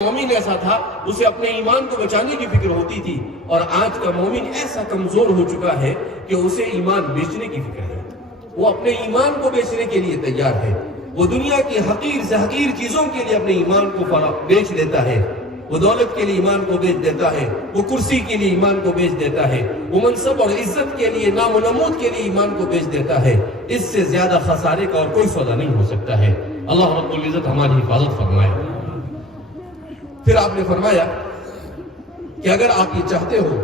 مومن ایسا تھا اسے اپنے ایمان کو بچانے کی فکر ہوتی تھی، اور آج کا مومن ایسا کمزور ہو چکا ہے کہ اسے ایمان بیچنے کی فکر ہے۔ وہ اپنے ایمان کو بیچنے کے لیے تیار ہے، وہ دنیا کی حقیر سے حقیر چیزوں کے لیے اپنے ایمان کو بیچ دیتا ہے، وہ دولت کے لیے ایمان کو بیچ دیتا ہے، وہ کرسی کے لیے ایمان کو بیچ دیتا ہے، وہ منصب اور عزت کے لیے، نام و نمود کے لیے ایمان کو بیچ دیتا ہے۔ اس سے زیادہ خسارے کا اور کوئی سودا نہیں ہو سکتا ہے۔ اللہ رب العزت ہماری حفاظت فرمائے۔ پھر آپ نے فرمایا کہ اگر آپ یہ چاہتے ہو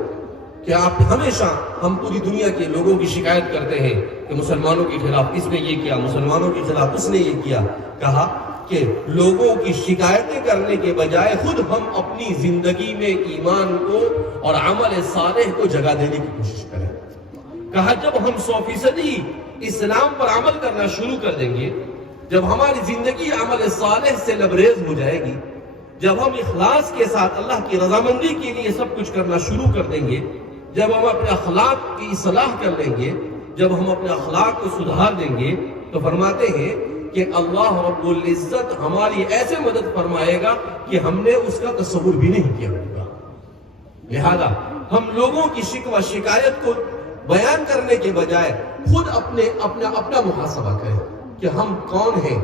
کہ آپ ہمیشہ، ہم پوری دنیا کے لوگوں کی شکایت کرتے ہیں کہ مسلمانوں کے خلاف اس نے یہ کیا، مسلمانوں کے خلاف اس نے یہ کیا، کہا کہ لوگوں کی شکایتیں کرنے کے بجائے خود ہم اپنی زندگی میں ایمان کو اور عمل صالح کو جگہ دینے کی کوشش کریں۔ کہا جب ہم 100% اسلام پر عمل کرنا شروع کر دیں گے، جب ہماری زندگی عمل صالح سے لبریز ہو جائے گی، جب ہم اخلاص کے ساتھ اللہ کی رضامندی کے لیے سب کچھ کرنا شروع کر دیں گے، جب ہم اپنے اخلاق کی اصلاح کر لیں گے، جب ہم اپنے اخلاق کو سدھار دیں گے، تو فرماتے ہیں کہ اللہ رب العزت ہماری ایسے مدد فرمائے گا کہ ہم نے اس کا تصور بھی نہیں کیا ہوگا۔ لہذا ہم لوگوں کی شکوہ شکایت کو بیان کرنے کے بجائے خود اپنا محاسبہ کریں کہ ہم کون ہیں،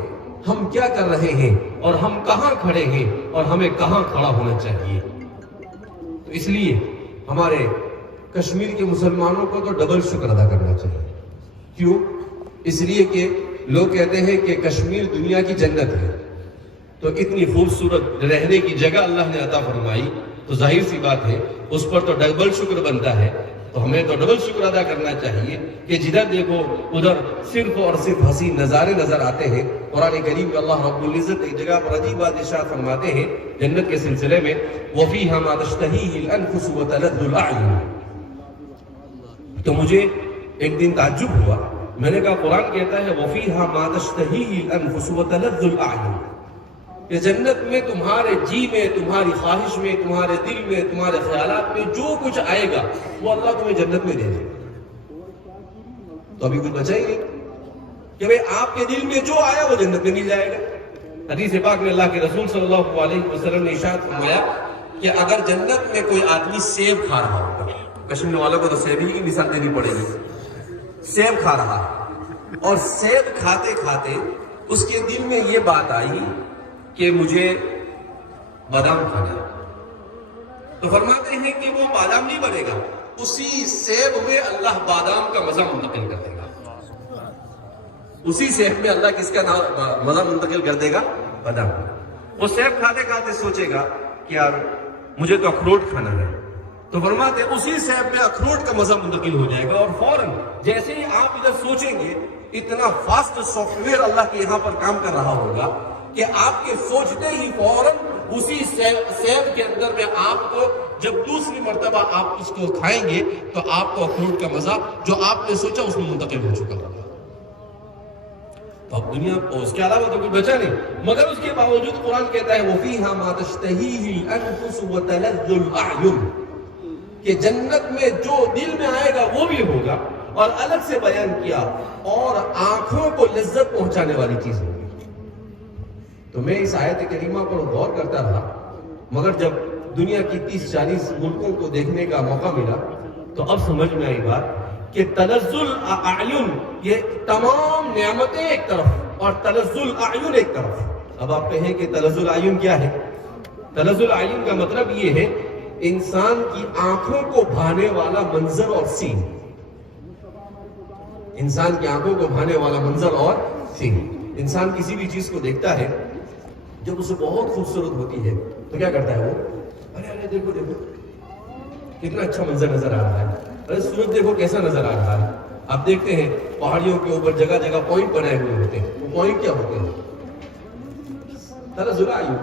ہم کیا کر رہے ہیں، اور ہم کہاں کھڑے ہیں، اور ہمیں کہاں کھڑا ہونا چاہیے۔ تو اس لیے ہمارے کشمیر کے مسلمانوں کو تو ڈبل شکر ادا کرنا چاہیے۔ کیوں؟ اس لیے کہ لوگ کہتے ہیں کہ کشمیر دنیا کی جنت ہے، تو اتنی خوبصورت رہنے کی جگہ اللہ نے عطا فرمائی، تو ظاہر سی بات ہے اس پر تو ڈبل شکر بنتا ہے۔ تو ہمیں تو ڈبل شکر ادا کرنا چاہیے کہ جدھر دیکھو ادھر صرف اور صرف حسین نظارے نظر آتے ہیں۔ قرآن کریم میں اللہ رب العزت ایک جگہ پر عجیب بات ارشاد فرماتے ہیں جنت کے سلسلے میں، وَفِيهَا مَا تَشْتَهِيهِ الْأَنفُسُ وَتَلَذُّ الْأَعْيُنُ۔ تو مجھے ایک دن تعجب ہوا، میں نے کہا قرآن کہتا ہے وَفِيهَا مَا تَشْتَهِيهِ الْأَنفُسُ وَتَلَذُّ الْأَعْيُنُ، کہ جنت میں تمہارے جی میں، تمہاری خواہش میں، تمہارے دل میں، تمہارے خیالات میں جو کچھ آئے گا وہ اللہ تمہیں جنت میں دے دے گا۔ تو ابھی کچھ بچا ہی نہیں کہ بھئی آپ کے دل میں جو آیا وہ جنت میں مل جائے گا۔ حدیث پاک میں اللہ کے رسول صلی اللہ علیہ وسلم نے ارشاد فرمایا کہ اگر جنت میں کوئی آدمی سیب کھا رہا ہوگا، کشمیر والوں کو تو سیب ہی کی مثال دینی پڑے گی، سیب کھا رہا اور سیب کھاتے کھاتے اس کے دل میں یہ بات آئی کہ مجھے بادام کھانا ہے، تو فرماتے ہیں کہ وہ بادام نہیں بنے گا، اسی سیب میں اللہ بادام کا مزہ منتقل کر دے گا۔ اسی سیب میں اللہ کس کا مزہ منتقل کر دے گا؟ بادام۔ وہ سیب کھاتے کھاتے سوچے گا کہ یار مجھے تو اخروٹ کھانا ہے، تو فرماتے ہیں اسی سیب میں اخروٹ کا مزہ منتقل ہو جائے گا، اور فوراً جیسے ہی آپ ادھر سوچیں گے اتنا فاسٹ سافٹ ویئر اللہ کے یہاں پر کام کر رہا ہوگا کہ آپ کے سوچتے ہی فوراً اسی سیب کے اندر میں آپ کو جب دوسری مرتبہ آپ اس کو کھائیں گے تو آپ کو اخروٹ کا مزہ جو آپ نے سوچا اس میں منتقل ہو چکا ہوگا۔ تو اب دنیا اس کے علاوہ تو کچھ بچا نہیں، مگر اس کے باوجود قرآن کہتا ہے وَفِيهَا مَا تَشْتَهِيهِ الْأَنفُسُ وَتَلَذُّ الْأَعْيُنُ، کہ جنت میں جو دل میں آئے گا وہ بھی ہوگا، اور الگ سے بیان کیا اور آنکھوں کو لذت پہنچانے والی چیز ہوگی۔ تو میں اس آیت کریمہ پر غور کرتا رہا، مگر جب دنیا کی 30-40 ملکوں کو دیکھنے کا موقع ملا تو اب سمجھ میں آئی بات کہ تلذ الاعین، یہ تمام نعمتیں ایک طرف اور تلذ الاعین ایک طرف۔ اب آپ کہیں کہ تلذ الاعین کیا ہے؟ تلذ الاعین کا مطلب یہ ہے انسان کی آنکھوں کو بھانے والا منظر اور سین، انسان کی آنکھوں کو بھانے والا منظر اور سین۔ انسان کسی بھی چیز کو دیکھتا ہے، جب اسے بہت خوبصورت ہوتی ہے تو کیا کرتا ہے وہ؟ ارے دیکھو دیکھو کتنا اچھا منظر نظر آ رہا ہے، ارے سورج دیکھو کیسا نظر آ رہا ہے۔ آپ دیکھتے ہیں پہاڑیوں کے اوپر جگہ جگہ پوائنٹ بنائے ہوئے ہوتے ہیں، وہ پوائنٹ کیا ہوتے ہیں؟ تلذ الاعین۔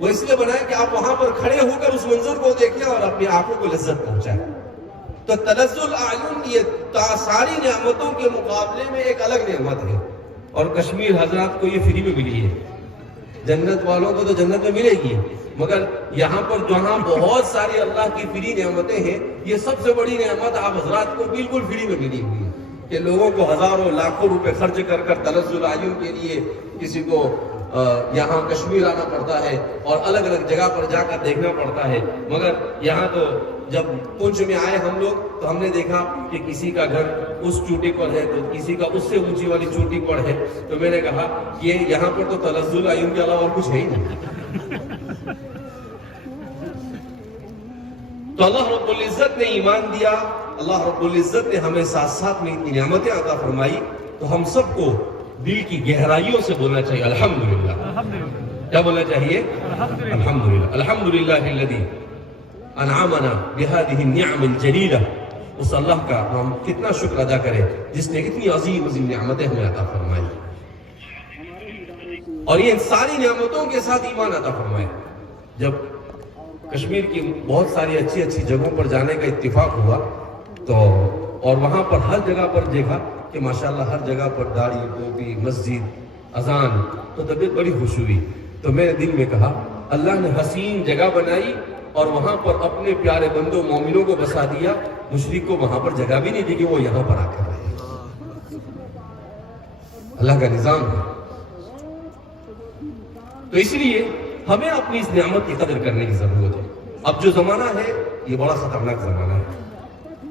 وہ اس لیے بنائے کہ آپ وہاں پر کھڑے ہو کر اس منظر کو دیکھیں اور اپنی آنکھوں کو لذت پہنچائیں۔ تو تلذ الاعین یہ ساری نعمتوں کے مقابلے میں ایک الگ نعمت ہے، اور کشمیر حضرات کو یہ فری میں ملی ہے۔ جنت والوں کو تو جنت میں ملے گی، مگر یہاں پر جہاں بہت ساری اللہ کی فری نعمتیں ہیں، یہ سب سے بڑی نعمت آپ حضرات کو بالکل فری میں ملی ہوئی ہے کہ لوگوں کو ہزاروں لاکھوں روپے خرچ کر تلذ الاعین کے لیے کسی کو یہاں کشمیر آنا پڑتا ہے اور الگ الگ جگہ پر جا کر دیکھنا پڑتا ہے، مگر یہاں تو جب پونچھ میں آئے ہم لوگ تو ہم نے دیکھا کہ کسی کا گھر اس چوٹی پر ہے تو کسی کا اس سے اونچی والی چوٹی پر ہے، تو میں نے کہا یہ یہاں پر تو تنزل عیون کے علاوہ اور کچھ ہے ہی نہیں۔ تو اللہ رب العزت نے ایمان دیا، اللہ رب العزت نے ہمیں ساتھ ساتھ میں اتنی نعمتیں عطا فرمائی، تو ہم سب کو دل کی گہرائیوں سے بولنا چاہیے الحمدللہ۔ کیا بولنا چاہیے؟ الحمدللہ۔ الحمدللہ الذی انعمنا بهذه النعم الجلیلہ۔ اس اللہ کا ہم کتنا شکر ادا کریں جس نے اتنی عظیم عظیم نعمتیں ہمیں عطا فرمائی، اور یہ ساری نعمتوں کے ساتھ ایمان عطا فرمائے۔ جب کشمیر کی بہت ساری اچھی اچھی جگہوں پر جانے کا اتفاق ہوا تو اور وہاں پر ہر جگہ پر دیکھا کہ ماشاءاللہ ہر جگہ پر داڑھی، ٹوپی، مسجد، اذان، تو طبیعت بڑی خوش ہوئی۔ تو میں نے دل میں کہا اللہ نے حسین جگہ بنائی اور وہاں پر اپنے پیارے بندوں مومنوں کو بسا دیا، مشرک کو وہاں پر جگہ بھی نہیں دی کہ وہ یہاں پر آ کر رہے۔ اللہ کا نظام ہے۔ تو اس لیے ہمیں اپنی اس نعمت کی قدر کرنے کی ضرورت ہے۔ اب جو زمانہ ہے یہ بڑا خطرناک زمانہ ہے،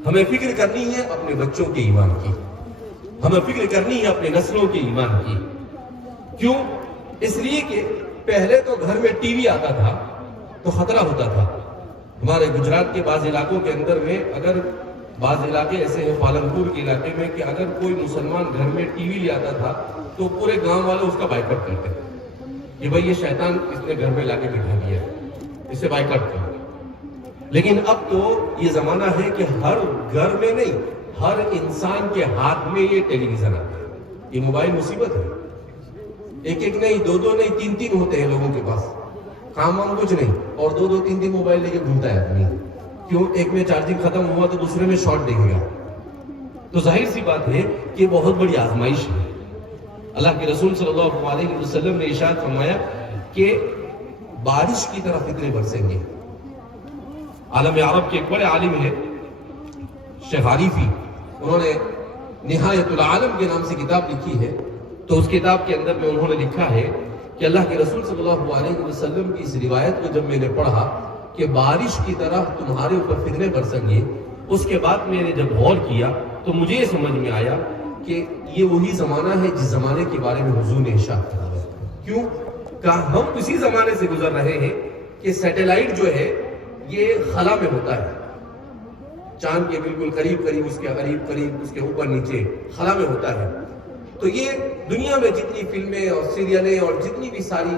ہمیں فکر کرنی ہے اپنے بچوں کے ایمان کی، ہمیں فکر کرنی ہے اپنے نسلوں کے ایمان کی۔ کیوں؟ اس لیے کہ پہلے تو گھر میں ٹی وی آتا تھا تو خطرہ ہوتا تھا۔ ہمارے گجرات کے بعض علاقوں کے اندر میں اگر بعض علاقے ایسے ہیں، پالنپور کے علاقے میں، کہ اگر کوئی مسلمان گھر میں ٹی وی لے آتا تھا تو پورے گاؤں والے اس کا بائیکاٹ کرتے تھے کہ بھائی یہ شیطان اس نے گھر میں لا کے بٹھا دیا ہے، اسے بائیکاٹ کرو۔ لیکن اب تو یہ زمانہ ہے کہ ہر گھر میں نہیں، ہر انسان کے ہاتھ میں یہ ٹیلی ویژن آتا ہے۔ یہ موبائل مصیبت ہے، ایک ایک نہیں، دو دو نہیں، تین تین ہوتے ہیں لوگوں کے پاس، کام وام کچھ نہیں، اور دو دو تین تین موبائل لے کے گھومتا ہے آدمی۔ کیوں؟ ایک میں چارجنگ ختم ہوا تو دوسرے میں شارٹ دیکھے گا۔ تو ظاہر سی بات ہے کہ بہت بڑی آزمائش ہے۔ اللہ کے رسول صلی اللہ علیہ وسلم نے ارشاد فرمایا کہ بارش کی طرح فتنے برسیں گے۔ عالم عرب کے ایک بڑے عالم ہیں شیخ عارفی، انہوں نے نہایت العالم کے نام سے کتاب لکھی ہے، تو اس کتاب کے اندر میں انہوں نے لکھا ہے کہ اللہ کے رسول صلی اللہ علیہ وسلم کی اس روایت کو جب میں نے پڑھا کہ بارش کی طرح تمہارے اوپر فتنے برسیں گے، اس کے بعد میں نے جب غور کیا تو مجھے یہ سمجھ میں آیا کہ یہ وہی زمانہ ہے جس زمانے کے بارے میں حضور نے ارشاد کیا ہے۔ کیوں؟ کہ ہم اسی زمانے سے گزر رہے ہیں کہ سیٹلائٹ جو ہے یہ خلا میں ہوتا ہے، چاند کے بالکل قریب قریب، اس کے قریب قریب، اس کے اوپر نیچے خلا میں ہوتا ہے۔ تو یہ دنیا میں جتنی فلمیں اور سیریلیں اور جتنی بھی ساری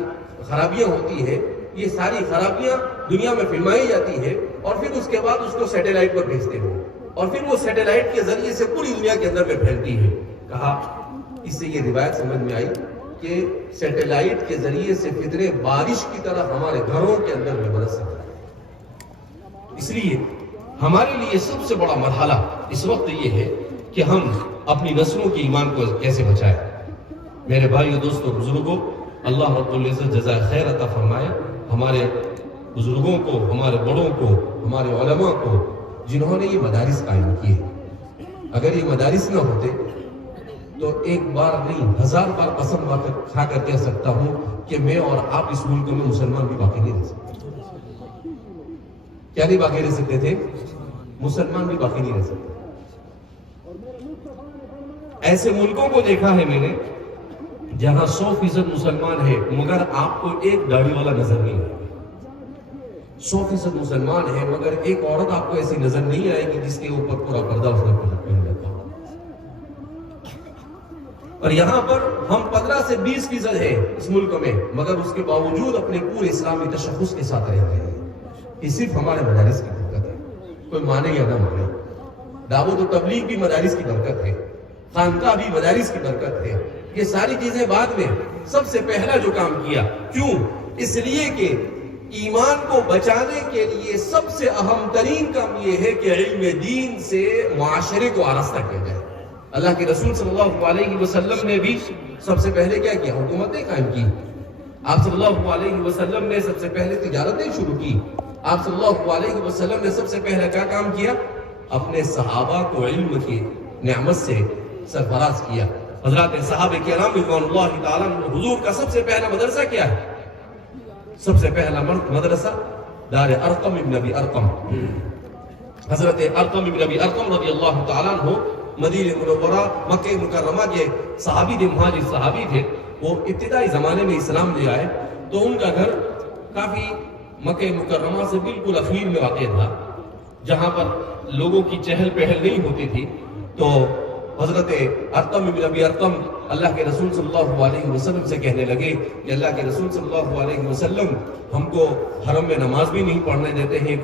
خرابیاں ہوتی ہیں، یہ ساری خرابیاں دنیا میں فلمائی جاتی ہے اور پھر اس کے بعد اس کو سیٹلائٹ پر بھیجتے ہیں اور پھر وہ سیٹلائٹ کے ذریعے سے پوری دنیا کے اندر میں پھیلتی ہے۔ کہا اس سے یہ روایت سمجھ میں آئی کہ سیٹلائٹ کے ذریعے سے فتنے بارش کی طرح ہمارے گھروں کے اندر میں برس سکتے ہیں۔ اس لیے ہمارے لیے سب سے بڑا مرحلہ اس وقت یہ ہے کہ ہم اپنی نسلوں کے ایمان کو کیسے بچائیں۔ میرے بھائیو، دوستو، بزرگوں، اللہ رب العزت جزائے خیر عطا فرمائے ہمارے بزرگوں کو، ہمارے بڑوں کو، ہمارے علماء کو، جنہوں نے یہ مدارس قائم کیے۔ اگر یہ مدارس نہ ہوتے تو ایک بار نہیں 1000 بار قسم کھا کر کہہ سکتا ہوں کہ میں اور آپ اس ملک میں مسلمان بھی باقی نہیں رہ سکتے۔ کیا نہیں باقی رہ سکتے تھے؟ مسلمان بھی باقی نہیں رہ سکتے۔ ایسے ملکوں کو دیکھا ہے میں نے جہاں 100% مسلمان ہے مگر آپ کو ایک داڑھی والا نظر نہیں آئے گا۔ 100% مسلمان ہے مگر ایک عورت آپ کو ایسی نظر نہیں آئے گی جس کے اوپر پورا پردہ اس نے پہن رکھا ہو۔ اور یہاں پر ہم 15 سے 20% ہیں اس ملک میں، مگر اس کے باوجود اپنے پورے اسلامی تشخص کے ساتھ رہ رہے ہیں۔ یہ صرف ہمارے مدارس کی برکت ہے، کوئی مانے یا نہ مانے۔ دعوت و تبلیغ بھی مدارس کی برکت ہے، خانقاہ بھی مدارس کی برکت ہے۔ یہ ساری چیزیں بعد میں، سب سے پہلا جو کام کیا، کیوں؟ اس لیے کہ ایمان کو بچانے کے لیے سب سے اہم ترین کام یہ ہے کہ علم دین سے معاشرے کو آراستہ کیا جائے۔ اللہ کے رسول صلی اللہ علیہ وسلم نے بھی سب سے پہلے کیا کیا؟ حکومتیں قائم کی۔ آپ صلی اللہ علیہ وسلم نے سب سے پہلے تجارتیں شروع کی۔ آپ صلی اللہ علیہ وسلم نے سب سے پہلے کیا کام کیا؟ اپنے صحابہ کو علم کی نعمت سے سرفراز کیا۔ حضرات صحابہ کرام رضوان اللہ تعالیٰ عنہ، حضور کا سب سے پہلا مدرسہ کیا ہے؟ سب سے پہلا مدرسہ دار ارقم ابن ابی ارقم، حضرت ارقم ابن ابی ارقم رضی اللہ تعالیٰ عنہ مدینہ منورہ مکہ مکرمہ کے صحابی تھے، مہاجر صحابی تھے۔ وہ ابتدائی زمانے میں اسلام لے آئے تو ان کا گھر کافی مکہ مکرمہ سے بالکل اخیر میں واقع تھا، جہاں پر لوگوں کی چہل پہل نہیں ہوتی تھی۔ تو حضرت ارقم ابن ابی ارقم اللہ کے رسول صلی اللہ علیہ وسلم سے کہنے لگے کہ اللہ کے رسول صلی اللہ علیہ وسلم ہم کو حرم میں نماز بھی نہیں پڑھنے دیتے ہیں،